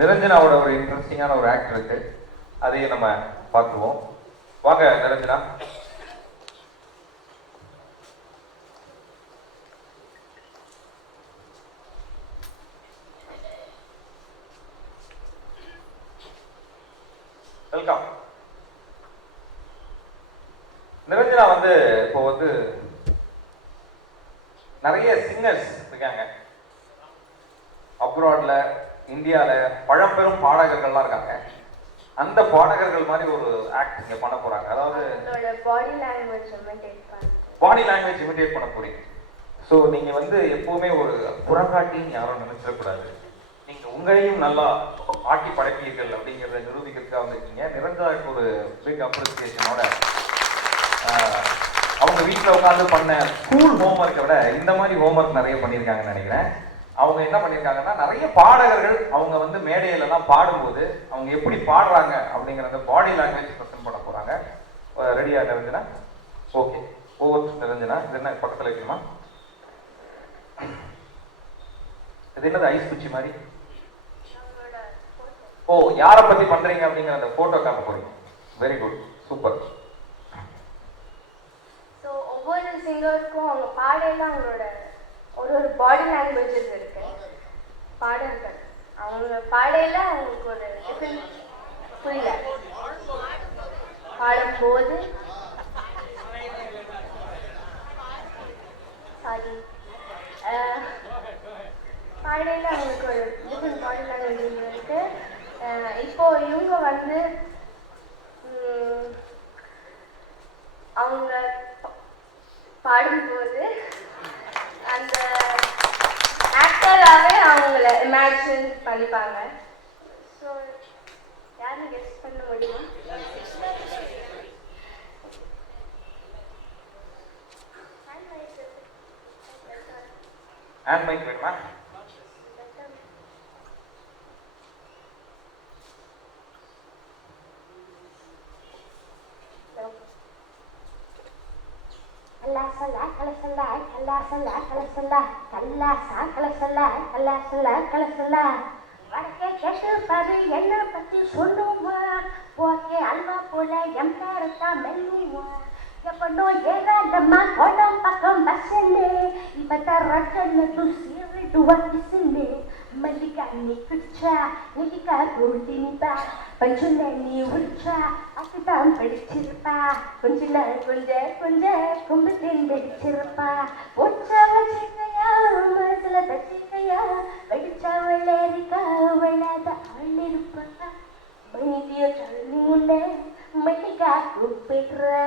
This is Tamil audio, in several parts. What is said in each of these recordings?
நிரஞ்சனாவோட ஒரு இன்ட்ரெஸ்டிங்கான ஒரு ஆக்ட் இருக்கு, அதையும் நம்ம பார்த்துருவோம். வாங்க நிரஞ்சனா. வெல்கம். நிரஞ்சனா இப்போ நிறைய சிங்கர்ஸ் இருக்காங்க அப்ராட்ல, இந்தியாவில் பழம்பெரும் பாடகர்கள்லாம் இருக்காங்க. அந்த பாடகர்கள் மாதிரி ஒரு ஆக்ட் இங்க பண்ண போறாங்க. அதாவது பாடி லாங்குவேஜ் இமிடேட் பண்ண போறீங்க. ஸோ நீங்க எப்பவுமே ஒரு புறக்காட்டின்னு யாரும் நினைச்சிடக்கூடாது. நீங்க உங்களையும் நல்லா ஆட்டி படைப்பீர்கள் அப்படிங்கிறத நிரூபிக்கிறதுக்காக வந்திருக்கீங்க. நிரஞ்சனாவுக்கு ஒரு பிக் அப்ரிசியேஷனோட அவங்க வீட்டில் உட்காந்து பண்ண ஸ்கூல் ஹோம்ஒர்க்கை விட இந்த மாதிரி ஹோம்ஒர்க் நிறைய பண்ணியிருக்காங்கன்னு நினைக்கிறேன். அவங்க என்ன பண்ணியிருக்காங்கன்னா, நிறைய பாடகர்கள் அவங்க மேடையிலலாம் பாடும்போது அவங்க எப்படி பாடுறாங்க அப்படிங்கிற அந்த பாடி லாங்குவேஜ் ப்ரெசென்ட் பண்ண போகிறாங்க. ரெடியாக நிரஞ்சனா? ஓகே, ஒவ்வொரு நிரஞ்சனா. இது என்ன பக்கத்தில் வைக்கணுமா? இது என்னது ஐஸ் குச்சி மாதிரி? ஓ, யாரை பற்றி பண்ணுறீங்க அப்படிங்கிற அந்த ஃபோட்டோ காட்ட போறீங்க. Very good, super. ஒவ்வொரு சிங்கருக்கும் அவங்க பாடையில அவங்களோட ஒரு பாடி லாங்குவேஜஸ் இருக்கு. பாடல்கள் அவங்க பாடையில அவங்களுக்கு ஒரு புரியல, பாடும்போது சாரி பாடையில அவங்களுக்கு ஒரு டிஃப்ரெண்ட் பாடி லாங்குவேஜஸ் இருக்கு. இப்போ இவங்க அவங்க பாடும்போது அந்த ஆக்டராகவே அவங்கள இமேஜின் பண்ணிப்பாங்க. ஸோ யாரும் கெஸ் பண்ண முடியுமா? ஹேண்ட் மைக் வேணுமா? என்ன பத்தி சொல்லுவா போக்கே அல்வா போல எம் பேரத்தா மெல்லுவா எப்போ ஏகாண்டம்மா கோடம் பக்கம் பஸ்ஸுன்னு இப்ப ரட்டன்னு சீரிடுவா கிசுன்னு மல்லிகா நீ குடிச்சா நெல்லிக்கா கூட்டி நிப்பா பஞ்சுல நீ உடிச்சா அதுதான் படிச்சிருப்பா கொஞ்சம் கும்பு தேர்ந்தடிச்சிருப்பா ஒற்றவ சிக்கையா மனசுல தச்சிக்கையா வெடிச்சவளேரிக்கா விழாத ஆள் இருப்பா மனிதிய சொல்லி முன்னே மல்லிகா கூப்பிடுறா.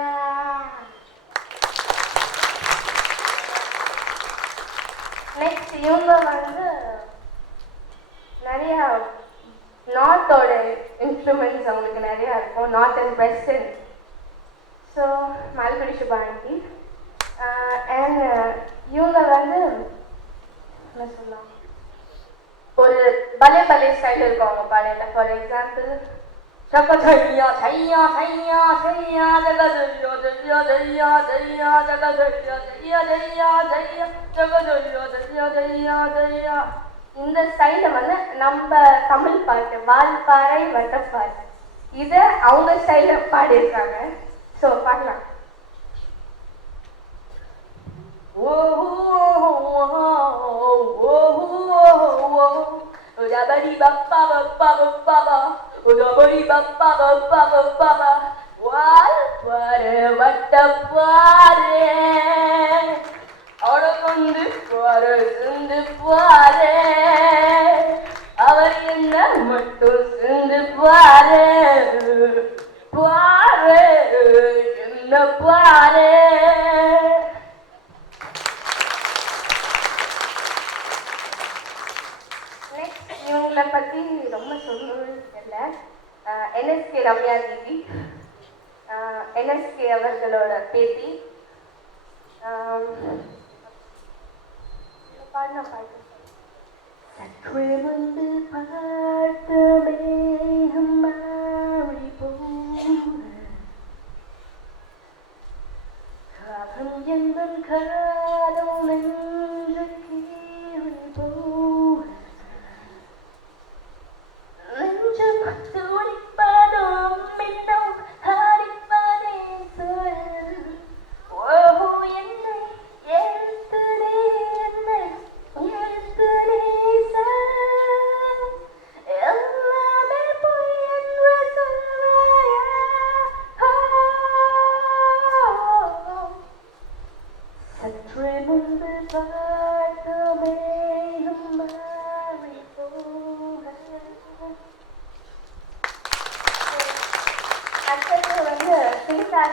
நெக்ஸ்ட் இவங்க நிறைய நார்த்தோட இன்ஸ்ட்ருமெண்ட்ஸ் அவங்களுக்கு நிறையா இருக்கும், north and western. So mulberry Shubhangi and இவங்க என்ன சொல்லலாம், ஒரு பலே பலே ஸ்டைல் இருக்கும் அவங்க பாடையில். For example சையா சையா சையா சையா ஜகதுல்யோ ஜல்யோ ஜல்யா ஜல்யா ஜகதுல்யோ ஜல்யா ஜல்யா ஜல்யா ஜகதுல்யோ ஜல்யோ ஜல்யா ஜல்யா. இந்த ஸ்டைல நம்ம தமிழ் பாட்டு வால்பாறை வட்டப்பாட்டு இதை அவங்க ஸ்டைல பாடியிருக்காங்க. ஸோ பாடலாம். வட்டப்பாரு அவளை கொண்டு பாரு அவர் என்ன மட்டும் சிந்து பாரு பாரு என்ன பாரு. நெக்ஸ்ட் இவங்களை பத்தி ரொம்ப சொல்லணும்னு தெரியல. என்எஸ்கே ரம்யா தேவி, என்எஸ்கே அவர்களோட பேத்தி. பாடின பாட்டு சற்றே பார்த்த மேகம் மாறி காகம் என்பன் காதல் என்று கீழ்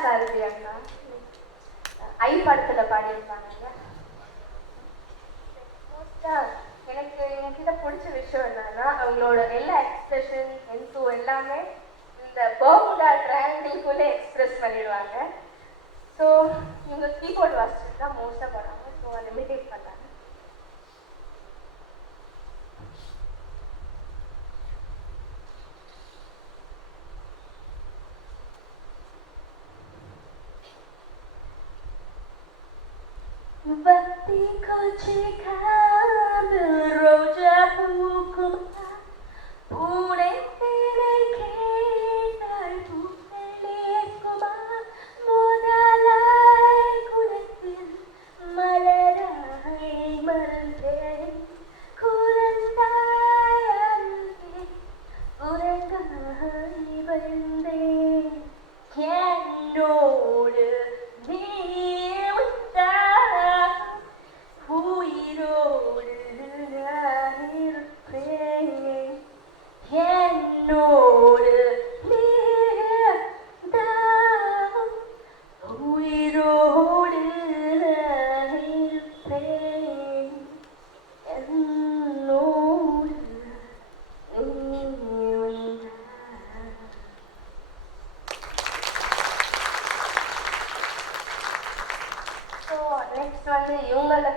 சார் பிரியங்கா ஐ படத்துல பாடியிருப்பாங்க. எனக்கு என்கிட்ட பிடிச்ச விஷயம் என்னன்னா அவங்களோட எல்லா எக்ஸ்பிரஷன் என்சோ எல்லாமே இந்த பர்முடா ட்ரையாங்கிள்குள்ளே எக்ஸ்பிரஸ் பண்ணிடுவாங்க. ஸோ இவங்க கீபோர்ட் வாசிச்சுட்டு தான் மோஸ்ட்டாக போகிறாங்க. ஸோ அதை இமிடேட் பண்ணுறாங்க. Bhakti ko chikha roja pukuma pune tere khetar pukale kuma modalai kuratil malarai marante kurandai alke urangai vande என்னோடு நீ உயிரோடு நான் இருப்பேன். என்னோடு நீ உயிரோடு நான் இருப்பேன். என்னோடு நீ நெக்ஸ்ட் வந்து இவங்கள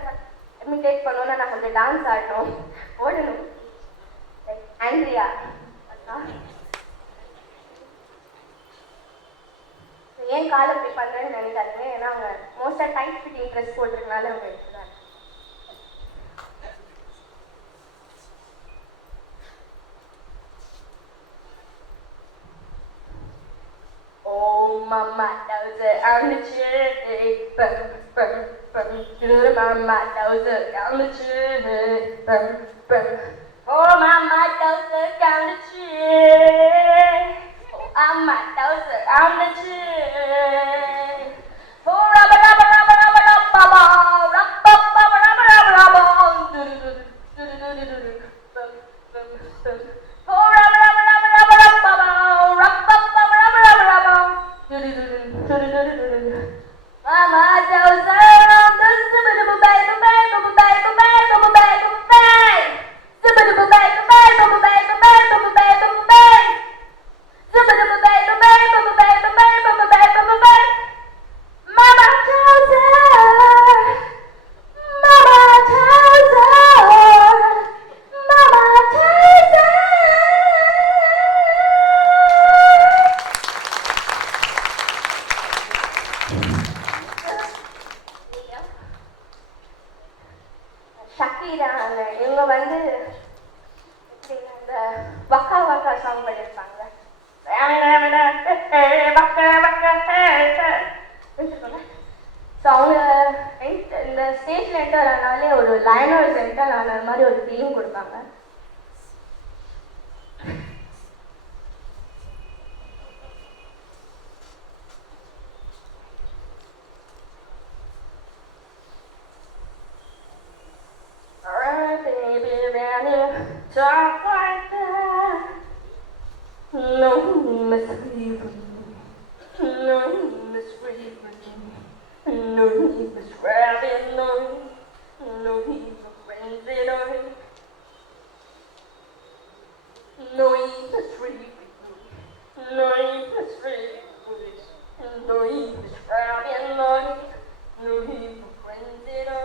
இமிடேட் பண்ணோன்னா நான் கொஞ்சம் டான்ஸ் ஆடணும், ஓடணும். லைக் ஆண்ட்ரியா ஏன் காலை இப்படி பண்ணுறேன்னு நினைக்காதீங்க. ஏன்னா அவங்க மோஸ்ட்டாக டைட் ஃபிட்டிங் ட்ரெஸ் போட்டிருக்கனால அவங்க எடுத்துதான். Oh, mama knows it, I'm the chick. Mama knows it, I'm the chick. Oh, mama knows it, I'm the chick. Oh, mama knows it, I'm the chick. Oh, rubba rubba rubba rubba rubba rubba rubba rubba rubba rubba. Oh, rubba rubba rubba rubba rubba rubba rubba rubba rubba rubba. Mama knows it. ஷக்கீராங்க இவங்க வந்து இந்த வக்கா வக்கா சாங் பண்ணியிருப்பாங்க. ஸோ அவங்க இந்த ஸ்டேஜில் என்டர் ஆனாலே ஒரு லைனர்ஸ் என்டர் ஆன மாதிரி ஒரு ஃபீலிங் கொடுப்பாங்க. Talk like that. No, Miss Raven. No, Miss Raven. No, Miss Raven. No, no, he's a frenzy. No, no, Miss Raven. No, Miss Raven. No, Miss Raven. No, no, he's a frenzy. No.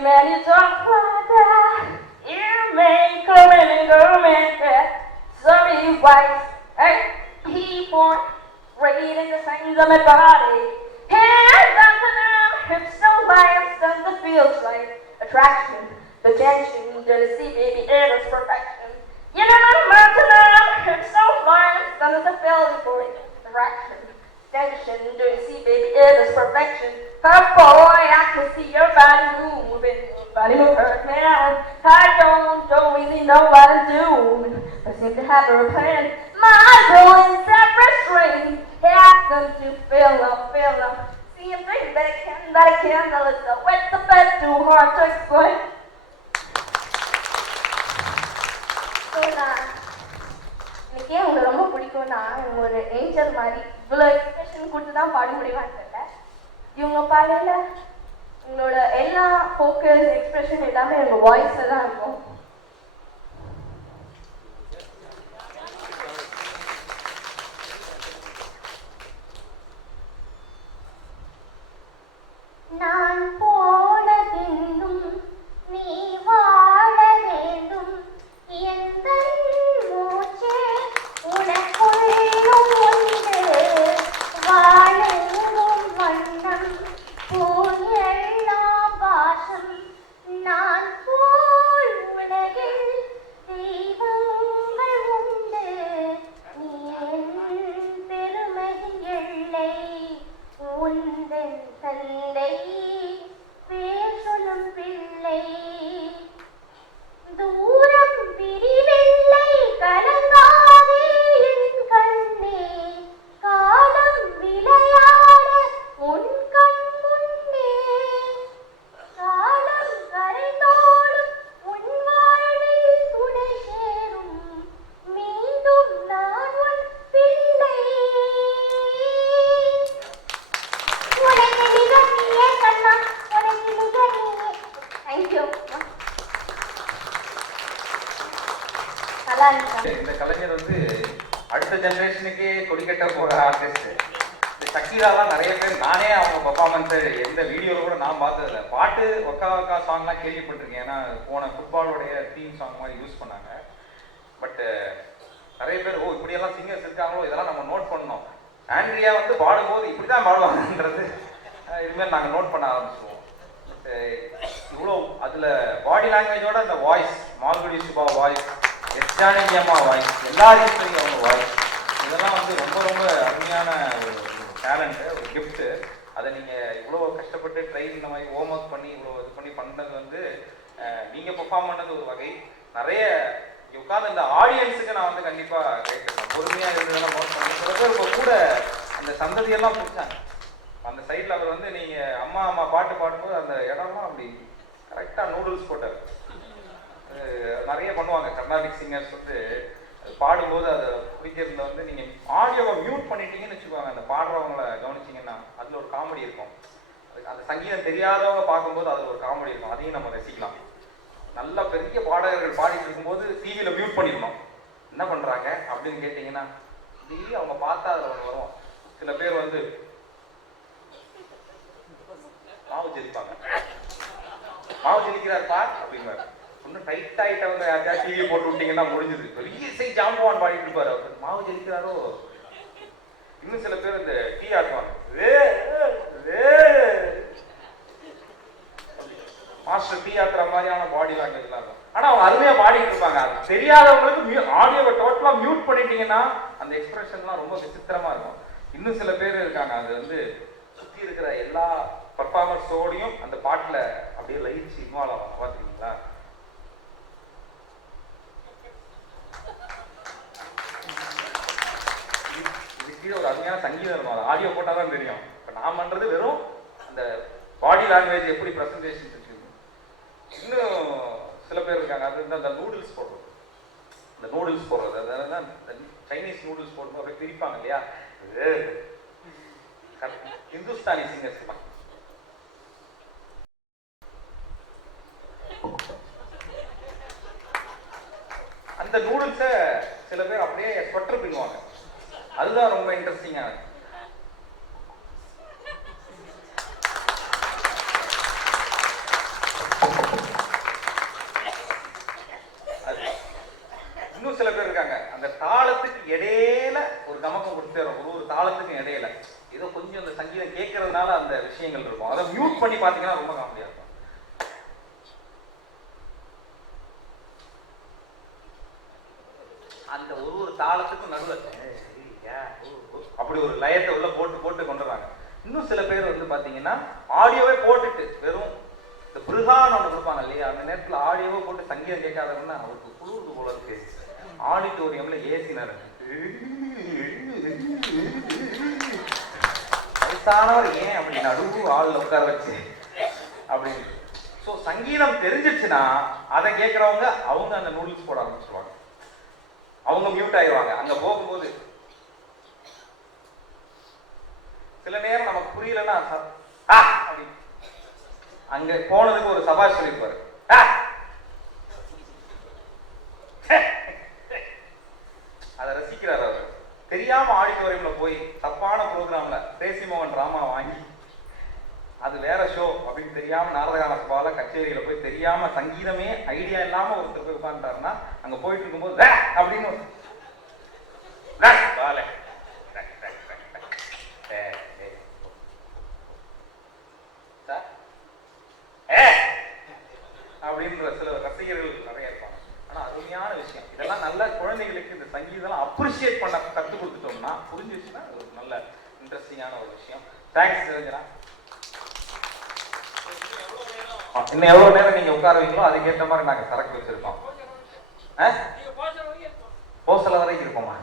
Man, you talk like that. You make a women go mad. Sorry, wife. Hey, people reading the signs of my body. Hands on the arm, hips so wide, something feels like attraction, potential, jealousy, baby, it is perfection. You know my mountain arm, hips so wide, something to feel for attraction, tension, jealousy, baby, it is perfection. Her boy, I can see your body moving. Your body move hurt, man. I don't really know what I'm doing. I seem to have a plan. My going separate string. Ask them to fill up. See him drink that candle. It's a wet the bed, too hard to explain. So, எனக்கு ஏன் உங்களை ரொம்ப பிடிக்கும்னா ஒரு ஏஞ்சல் மாதிரி இவ்வளோ எக்ஸ்பிரஷன் கொடுத்து தான் பாட முடியுமான்னு தெரியல. இவங்க பாடல உங்களோட எல்லா ஃபோக்கஸ் எக்ஸ்பிரஷன் எல்லாமே உங்கள் வாய்ஸில் தான் இருக்கும். நான் போன பின்னும் நீ வாழ வேண்டும் எந்த மூச்சே உனக்குள்ளும் உண்டு வாழும் வண்ணம் பூயெல்லா பாசம் நான் போல் உலகில் தெய்வங்கள் உண்டு நீ என் பெருமையின் எல்லை உந்தன் தந்தை பேர் சொல்லும் பிள்ளை தூரம் பிரிவில்லை கலங்காதே என் கண்ணே காலம் விளையாட உன் கண் முன்னே காலம் கரைந்தோடும் உன் வாழ்வில் துணை சேரும் மீண்டும் நான் உன் பிள்ளை உனக்கு நிகர் நீயே கண்ணா உனக்கு நிகர் நீயே. தேங்க்யூ. நல்லா இருந்துச்சா? இந்த கலைஞர் வந்து அடுத்த ஜெனரேஷனுக்கே கொடிக்கட்ட போற ஆர்டிஸ்ட். இந்த சக்கீராலாம் நிறைய பேர், நானே அவங்க பர்ஃபார்மன்ஸ் எந்த வீடியோவில் கூட நான் பார்த்ததில்ல. பாட்டு ஒக்கா ஒக்கா சாங்லாம் கேள்விப்பட்டிருக்கேன், ஏன்னா போன ஃபுட்பாலோடைய தீம் சாங் மாதிரி யூஸ் பண்ணாங்க. பட் நிறைய பேர் இப்படியெல்லாம் சிங்கர்ஸ் இருக்காங்களோ, இதெல்லாம் நம்ம நோட் பண்ணோம். ஆண்ட்ரியா வந்து பாடும்போது இப்படி தான் பாடுவாங்கன்றது இனிமேல் நாங்கள் நோட் பண்ண ஆரம்பிச்சுவோம். இவ்வளோ அதில் பாடி லாங்குவேஜோட அந்த வாய்ஸ், மால்குடி சுபா வாய்ஸ், எஸ்ஜானகி அம்மா வாய்ஸ், எல்லாரையும் சரி அவங்க வாய்ஸ், இதெல்லாம் வந்து ரொம்ப ரொம்ப அருமையான ஒரு டேலண்ட்டு, ஒரு கிஃப்ட்டு. அதை நீங்கள் இவ்வளோ கஷ்டப்பட்டு ட்ரைன் இந்த மாதிரி ஹோம் ஒர்க் பண்ணி இவ்வளோ இது பண்ணி பண்ணது வந்து நீங்கள் பெர்ஃபார்ம் பண்ணது ஒரு வகை. நிறைய உட்காந்து இந்த ஆடியன்ஸுக்கு நான் வந்து கண்டிப்பாக கேட்குறேன், பொறுமையாக இருந்ததெல்லாம் நோட் பண்ணி. சில பேர் இப்போ கூட அந்த சந்ததியெல்லாம் பிடிச்சாங்க. அந்த சைடில் அவர் வந்து நீங்கள் அம்மா அம்மா பாட்டு பாடும்போது அந்த இடம்லாம் அப்படி கரெக்டாக நூடுல்ஸ் போட்டார். நிறைய பண்ணுவாங்க கர்நாடிக் சிங்கர்ஸ் வந்து பாடும்போது அதை பிடிக்கிறதுல வந்து நீங்கள் ஆடியோவை மியூட் பண்ணிட்டீங்கன்னு வச்சுக்கோங்க, அந்த பாடுறவங்களை கவனிச்சிங்கன்னா அதில் ஒரு காமெடி இருக்கும். அந்த சங்கீதம் தெரியாதவங்க பார்க்கும்போது அதில் ஒரு காமெடி இருக்கும், அதையும் நம்ம ரசிக்கலாம். நல்ல பெரிய பாடகர்கள் பாடிட்டு இருக்கும்போது டிவியில் மியூட் பண்ணிடணும். என்ன பண்ணுறாங்க அப்படின்னு கேட்டிங்கன்னா டெய்லி அவங்க பார்த்தா அதில் ஒன்று வரும். சில பேர் வந்து மாவு ஜெலிப்பாங்க, மாவு ஜெலிக்கிறார்ப்பா அப்படிங்கிறார். இன்னும் டைட் ஆகிட்டவங்க யாருக்காவது டிவியை போட்டு விட்டீங்கன்னா முடிஞ்சது. பெரிய இசை ஜாம்பவான் பாடிட்டு இருப்பாரு, அவர் மாவு ஜெலிக்கிறாரோ. இன்னும் சில பேர் இந்த டீ ஆட்டுவாங்க, மாஸ்டர் டீ ஆட்டுற மாதிரியான பாடி லாங்குவேஜ்லாம் இருக்கும். ஆனால் அவங்க அருமையாக பாடிட்டு இருப்பாங்க. அது தெரியாதவங்களுக்கு ஆடியோவை டோட்டலாக மியூட் பண்ணிட்டீங்கன்னா அந்த எக்ஸ்பிரஷன்லாம் ரொம்ப விசித்திரமாக இருக்கும். இன்னும் சில பேர் இருக்காங்க, அது வந்து சுற்றி இருக்கிற எல்லா பர்ஃபார்மன்ஸோடையும் அந்த பாட்டில் அப்படியே லயிச்சு இன்வால்வ் ஆவாங்க. பார்த்துருக்கீங்களா? இதுக்கு ஒரு அருமையான சங்கீதம் இருக்கும், ஆடியோ போட்டால் தான் தெரியும். இப்போ நான் பண்ணுறது வெறும் அந்த பாடி லாங்குவேஜ் எப்படி ப்ரெசன்டேஷன் இருக்கு. இன்னும் சில பேர் இருக்காங்க, அது வந்து அந்த நூடுல்ஸ் போடுறது, இந்த நூடுல்ஸ் போடுறது, அதாவது சைனீஸ் நூடுல்ஸ் போடும்போது அப்படியே பிரிப்பாங்க இல்லையா, இந்துஸ்தானி சிங்கர்ஸ் தான். அந்த நூடுல்ஸை சில பேர் அப்படியே ஸ்வெட்டர் பின்னுவாங்க, அதுதான் ரொம்ப இன்ட்ரெஸ்டிங்காக. இன்னும் சில பேர் இருக்காங்க, அந்த தாளத்துக்கு இடையில ஒரு கமக்கம் கொடுத்து ஒரு தாளத்துக்கு இடையில ஏதோ கொஞ்சம் அந்த சங்கீதம் கேட்கறதுனால அந்த விஷயங்கள் இருக்கும். அதை மியூட் பண்ணி பார்த்தீங்கன்னா ரொம்ப காமெடியா இருக்கும். அந்த ஒரு தாளத்துக்கும் நடுவில் அப்படி ஒரு லயத்தை உள்ள போட்டு போட்டு கொண்டுறாங்க. இன்னும் சில பேர் வந்து பாத்தீங்கன்னா ஆடியோவே போட்டுட்டு வெறும் இந்த பிருகான்னு ஒன்று கொடுப்பாங்க இல்லையா, அந்த நேரத்தில் ஆடியோவை போட்டு சங்கீதம் கேட்காதவங்கன்னா அவருக்கு குளிர்ந்து போல இருக்கு. ஆடிட்டோரியம்ல ஏசி நடக்கு, வயசானவர் ஏன் அப்படி நடுவு ஆள்ல உட்கார வச்சு அப்படின்னு. ஸோ சங்கீதம் தெரிஞ்சிச்சுன்னா அதை கேட்கறவங்க அவங்க அந்த நூடுல்ஸ் போட ஆரம்பிச்சுருவாங்க, அவங்க மியூட் ஆயிடுவாங்க. அங்க போகும்போது சில நேரம் நமக்கு புரியலன்னா அப்படி அங்க போனதுக்கு ஒரு சபாஷ் சொல்லிருப்பாரு, அதை ரசிக்கிறார் அவர். தெரியாம ஆடிட்டோரியம்ல போய் தப்பான ப்ரோக்ராம்ல தேசிமோகன் டிராமா வாங்கி அது வேற ஷோ அப்படின்னு தெரியாம நாரதகான சபால கச்சேரியில போய் தெரியாம சங்கீதமே ஐடியா இல்லாம ஒருத்தர் போய் உட்காந்துட்டாருன்னா அங்க போயிட்டு இருக்கும்போது அப்படின்னு அப்படின்ற சில ரசிகர்கள் நிறைய இருப்பாங்க. ஆனா அருமையான விஷயம் இதெல்லாம், நல்ல குழந்தைகளுக்கு இந்த சங்கீதம் அப்ரிஷியேட் பண்ண கற்றுக் கொடுத்துட்டோம்னா புரிஞ்சிச்சுன்னா ஒரு நல்ல இன்ட்ரெஸ்டிங்கான ஒரு விஷயம். தேங்க்ஸ் நிரஞ்சனா. இன்னும் எவ்வளவு நேரம் நீங்க உட்காருவீங்களோ அதுக்கேற்ற மாதிரி நாங்க சரக்கு வச்சிருக்கோம். போசல வரைக்கும் இருப்போமா?